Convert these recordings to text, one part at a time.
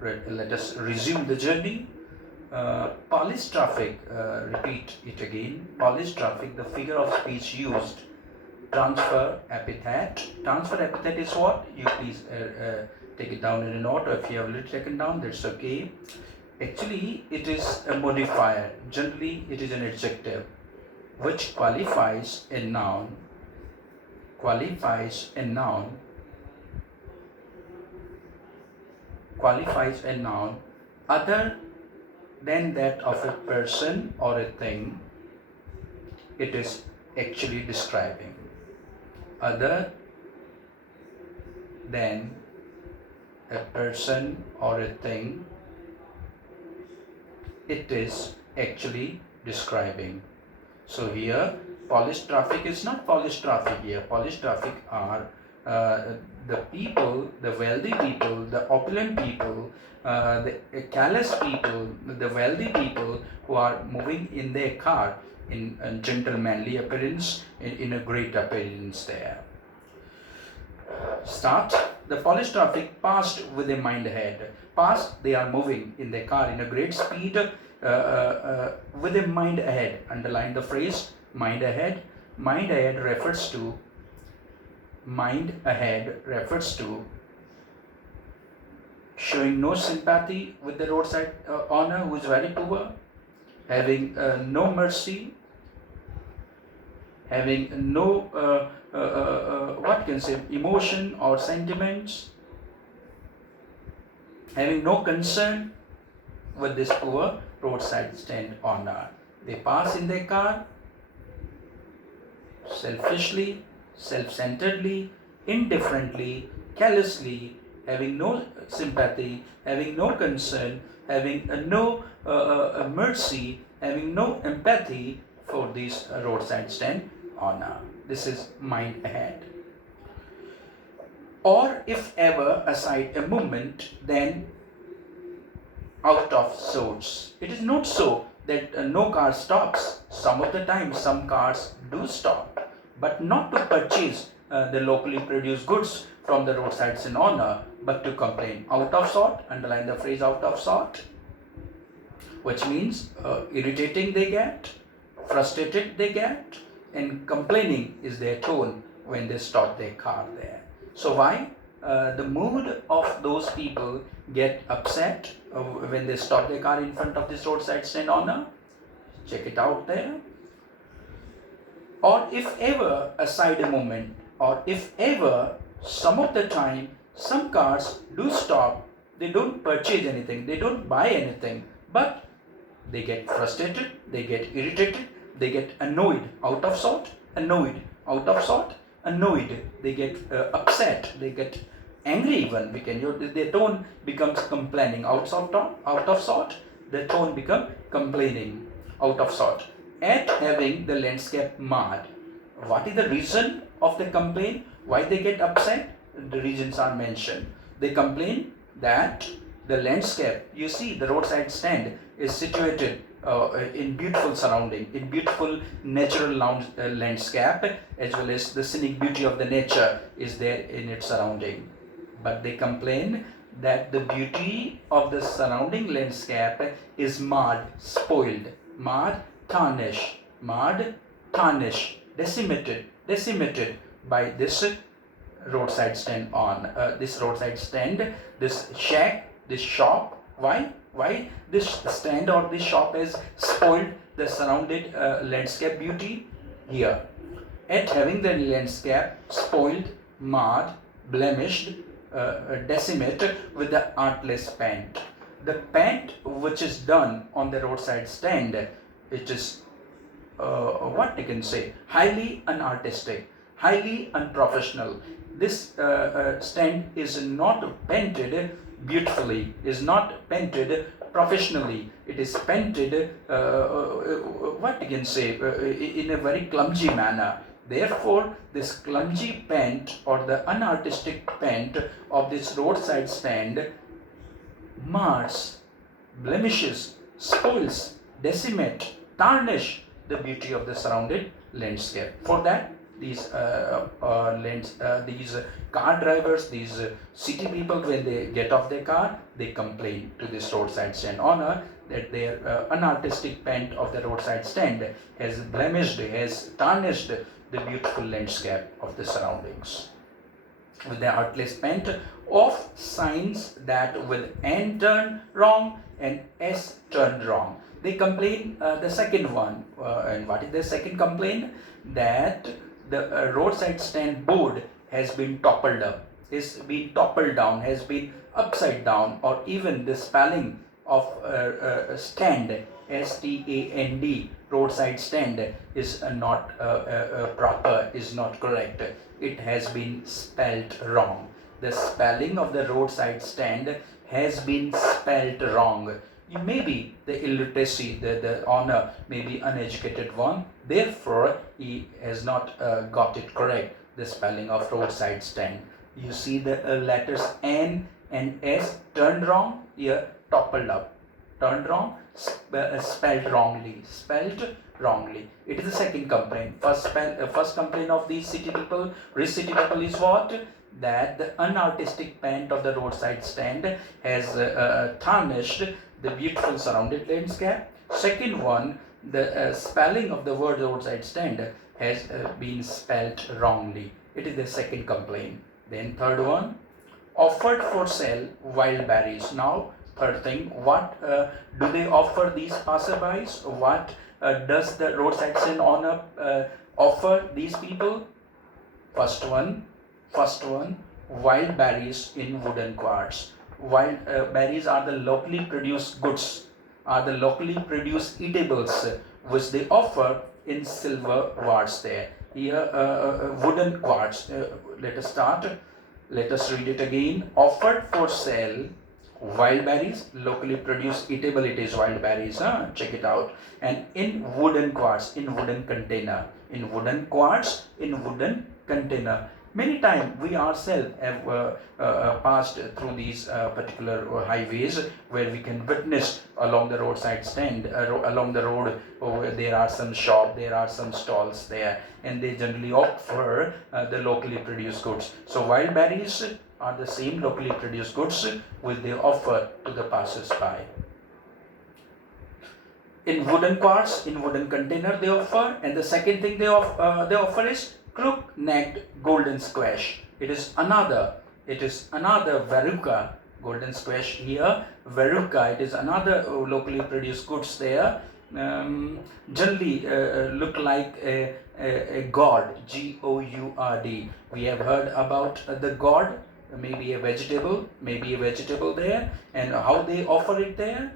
let us resume the journey. Police traffic, repeat it again. Police traffic, the figure of speech used. Transfer epithet. Transfer epithet is what? You please take it down in a note, or if you have already taken down, that's okay. Actually, it is a modifier. Generally, it is an adjective which qualifies a noun. Qualifies a noun other than that of a person or a thing. It is actually describing. Other than a person or a thing, it is actually describing. So here, police traffic is not police traffic here. Police traffic are the people, the wealthy people, the opulent people, the callous people, the wealthy people who are moving in their car in a gentlemanly appearance, in a great appearance there. Start. The police traffic passed with a mind ahead. Passed, they are moving in their car in a great speed with a mind ahead. Underline the phrase mind ahead. Mind ahead refers to showing no sympathy with the roadside owner who is very poor, having no mercy, having no emotion or sentiments, having no concern with this poor roadside stand owner. They pass in their car selfishly, self-centeredly, indifferently, callously, having no sympathy, having no concern, having no mercy, having no empathy for this roadside stand owner. This is mind ahead. Or if ever aside a movement, then out of sorts. It is not so that no car stops. Some of the time some cars do stop, but not to purchase the locally produced goods from the roadside stand owner, but to complain. Out of sort, underline the phrase out of sort, which means irritating they get, frustrated they get, and complaining is their tone when they stop their car there. So why? The mood of those people get upset when they stop their car in front of this roadside stand owner. Check it out there. Or if ever aside a moment, or if ever some of the time some cars do stop, they don't purchase anything, they don't buy anything, but they get frustrated, they get irritated, they get annoyed, out of sort, annoyed, out of sort, annoyed, they get upset, they get angry even. Their tone becomes complaining. Out of sort, their tone becomes complaining, out of sort, at having the landscape marred. What is the reason of the complaint? Why they get upset? The reasons are mentioned. They complain that the landscape, you see, the roadside stand is situated in beautiful surrounding, in beautiful natural landscape, as well as the scenic beauty of the nature is there in its surrounding. But they complain that the beauty of the surrounding landscape is marred, spoiled, marred, tarnished, decimated by this roadside stand this shack, this shop. Why this stand or this shop has spoiled the surrounded landscape beauty here? At having the landscape spoiled, marred, blemished, decimated with the artless paint. The paint which is done on the roadside stand, it is highly unartistic, highly unprofessional. This stand is not painted beautifully, is not painted professionally. It is painted in a very clumsy manner. Therefore, this clumsy paint or the unartistic paint of this roadside stand mars, blemishes, spoils, decimate, tarnish the beauty of the surrounded landscape. For that, these car drivers, these city people, when they get off their car, they complain to this roadside stand owner that their unartistic paint of the roadside stand has blemished, has tarnished the beautiful landscape of the surroundings. With the artless paint of signs that with N turned wrong and S turned wrong. They complain the second one. And what is the second complaint? That the roadside stand board has been toppled up, is been toppled down, has been upside down, or even the spelling of stand, S-T-A-N-D, roadside stand, is not proper, is not correct. It has been spelled wrong. The spelling of the roadside stand has been spelled wrong. Maybe the illiteracy, the owner may be uneducated one, therefore he has not got it correct, the spelling of roadside stand. You see the letters N and S turned wrong, here toppled up, turned wrong, spelled wrongly, It is the second complaint. First complaint of these rich city people is what? That the unartistic paint of the roadside stand has tarnished the beautiful surrounded landscape. Second one, the spelling of the word roadside stand has been spelled wrongly. It is the second complaint. Then third one, offered for sale wild berries. Now third thing, what do they offer these passerbys? What does the roadside stand owner offer these people? First one, wild berries in wooden quarts. Wild berries are the locally produced goods, are the locally produced eatables which they offer in silver quarts there. Here, wooden quarts. Let us start. Let us read it again. Offered for sale wild berries, locally produced eatable, it is wild berries, check it out. And in wooden quarts, in wooden container, in wooden quarts, in wooden container. Many times we ourselves have passed through these particular highways where we can witness along the roadside stand, along the road, there are some shops, there are some stalls there, and they generally offer the locally produced goods. So wild berries are the same locally produced goods which they offer to the passers-by. In wooden quarts, in wooden container they offer, and the second thing they offer is crook-necked golden squash. It is another verruca, golden squash here, verruca. It is another locally produced goods there. Generally look like a gourd, G-O-U-R-D. We have heard about the gourd, maybe a vegetable there, and how they offer it there.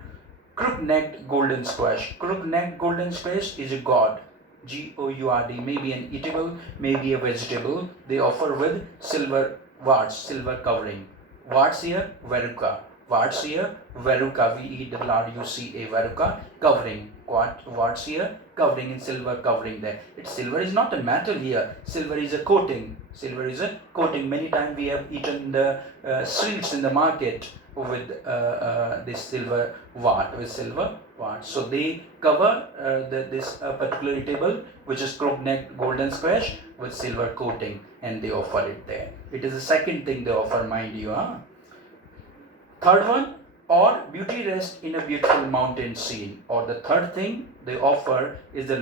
Crook-necked golden squash. Crook-necked golden squash is a gourd, G-O-U-R-D, maybe an eatable, maybe a vegetable. They offer with silver warts, silver covering. Warts here, verruca. Warts here, verruca, V-E-R-R-U-C-A, verruca, covering. Warts here, covering in silver covering there. Silver is not a metal here. Silver is a coating. Silver is a coating. Many times we have eaten the sweets in the market with this silver wart, So they cover this particular table, which is crook-necked golden squash, with silver coating, and they offer it there. It is the second thing they offer, mind you. Third one, or beauty rest in a beautiful mountain scene. Or the third thing they offer is the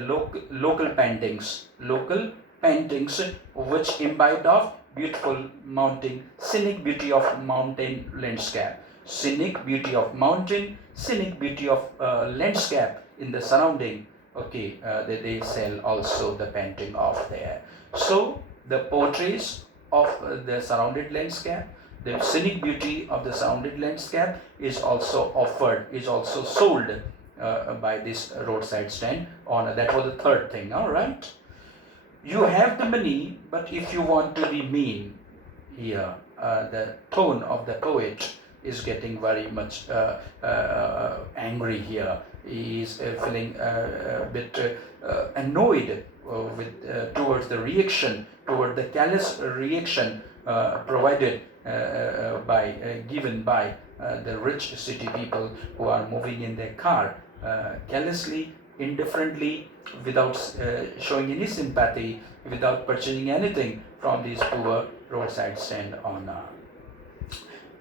local paintings. Local paintings which imbibed of beautiful mountain, scenic beauty of mountain landscape. Scenic beauty of mountain, scenic beauty of landscape in the surrounding. Okay, they sell also the painting of there. So the portraits of the surrounded landscape, the scenic beauty of the surrounded landscape is also offered, is also sold by this roadside stand owner. That was the third thing. All right. You have the money, but if you want to be mean, here the tone of the poet is getting very much angry here. He is feeling a bit annoyed towards the reaction, toward the callous reaction provided given by the rich city people who are moving in their car. Carelessly indifferently, without showing any sympathy, without purchasing anything from these poor roadside stand owner.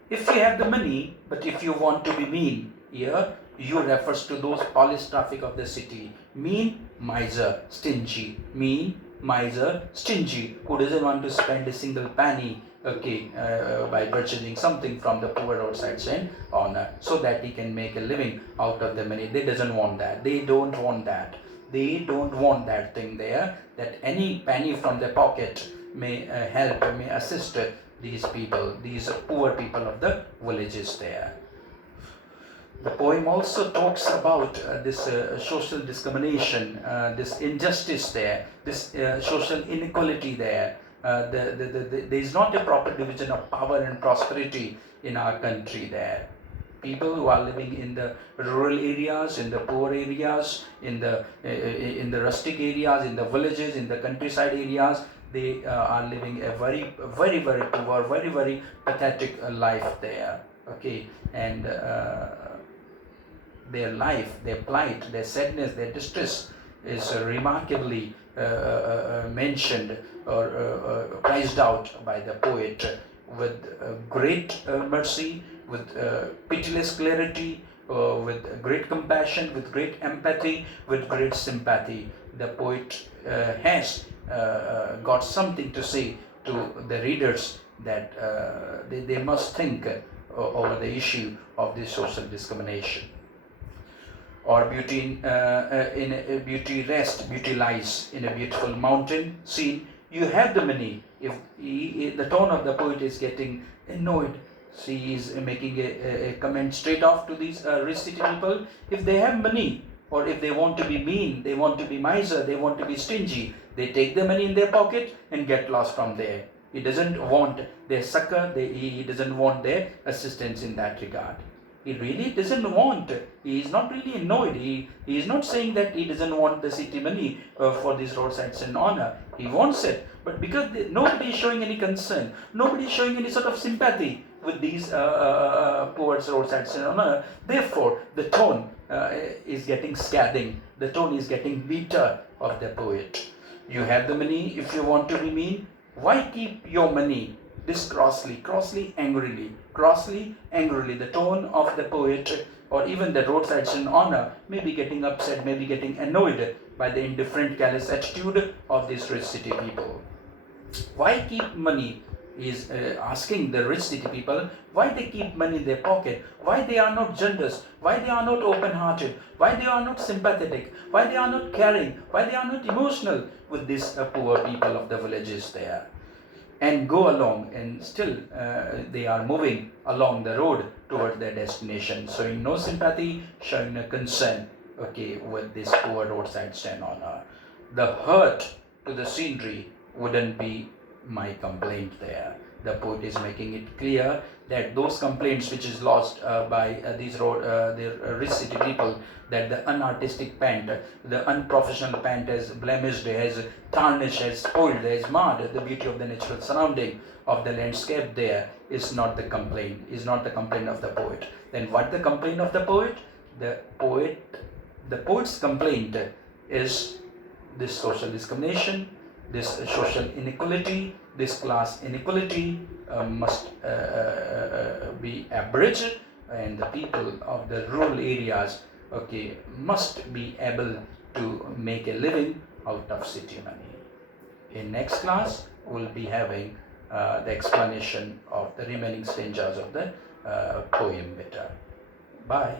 If you have the money, but if you want to be mean, here you refers to those polished traffic of the city. Mean, miser, stingy. Mean, miser, stingy. Who doesn't want to spend a single penny, okay, by purchasing something from the poor roadside stand owner, so that he can make a living out of the money. They doesn't want that. They don't want that. They don't want that thing there, that any penny from their pocket may help, may assist these people, these poor people of the villages there. The poem also talks about this social discrimination, this injustice there, this social inequality there. There is not a proper division of power and prosperity in our country there. People who are living in the rural areas, in the poor areas, in the rustic areas, in the villages, in the countryside areas, they are living a very, very, very poor, very, very pathetic life there. Okay, and their life, their plight, their sadness, their distress is remarkably mentioned or prized out by the poet with great mercy, with pitiless clarity, with great compassion, with great empathy, with great sympathy. The poet has got something to say to the readers, that they must think over the issue of this social discrimination. Or beauty beauty rests, beauty lies in a beautiful mountain scene. You have the money. If the tone of the poet is getting annoyed, she is making a comment straight off to these rich city people. If they have money, or if they want to be mean, they want to be miser, they want to be stingy, they take the money in their pocket and get lost from there. He doesn't want their succor, he doesn't want their assistance in that regard. He really doesn't want, he is not really annoyed, he is not saying that he doesn't want the city money for these roadsides and honor. He wants it, but because nobody is showing any concern, nobody is showing any sort of sympathy with these poor roadsides and honor, therefore the tone is getting scathing, the tone is getting bitter of the poet. You have the money if you want to be mean. Why keep your money this crossly, angrily? The tone of the poet, or even the roadside and honor, may be getting upset, may be getting annoyed by the indifferent, callous attitude of these rich city people. Why keep money? He is asking the rich city people why they keep money in their pocket, why they are not generous, why they are not open-hearted, why they are not sympathetic, why they are not caring, why they are not emotional with these poor people of the villages there. And go along, and still they are moving along the road toward their destination, showing no sympathy, showing no concern, okay, with this poor roadside stand owner. The hurt to the scenery wouldn't be my complaint there. The poet is making it clear that those complaints which is lost by these rich city people, that the unartistic paint, the unprofessional paint has blemished, has tarnished, has spoiled, has marred the beauty of the natural surrounding of the landscape there, is not the complaint, of the poet. Then what the complaint of the poet? The poet's complaint is this social discrimination, this social inequality, this class inequality must be abridged, and the people of the rural areas, okay, must be able to make a living out of city money. In next class, we'll be having the explanation of the remaining stanzas of the poem better. Bye.